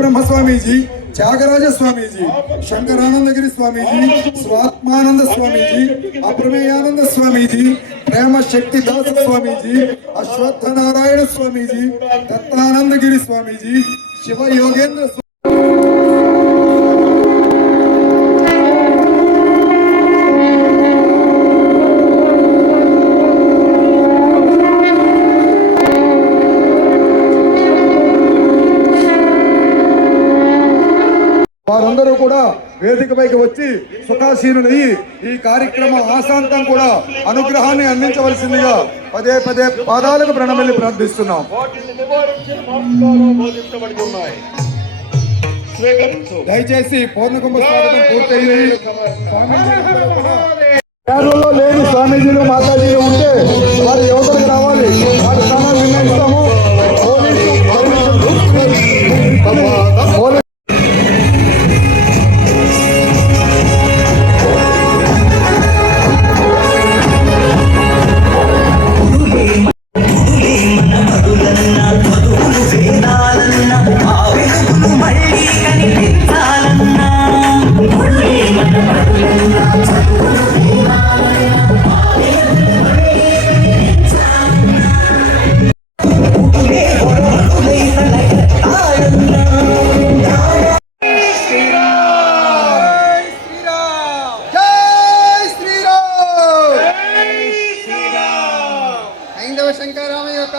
ब्रह्म स्वामीजी, त्यागराज स्वामीजी, शंकरानंदगिरी स्वामीजी, स्वात्मानंद स्वामीजी, अप्रमेयानंद स्वामीजी, प्रेम शक्ति दास स्वामीजी, अश्वत्थ नारायण स्वामीजी, दत्तानंदगिरी स्वामीजी, शिव योगेंद्र వారందరూ కూడా వేదికపైకి వచ్చి సుఖాసీనులయ్యి ఈ కార్యక్రమ ఆశాంతం కూడా అనుగ్రహాన్ని అందించవలసిందిగా పదే పదే పాదాలకు ప్రణమిల్లి ప్రార్థిస్తున్నాం. దయచేసి పూర్ణకుంభ స్వాగతం పూర్తయింది. లేని స్వామీజీలు మాతాజీలు ఉంటే వారి యువతలకు రావాలి. వారి స్థానాలు నిర్ణయిస్తాము. శంకరామయ్య యొక్క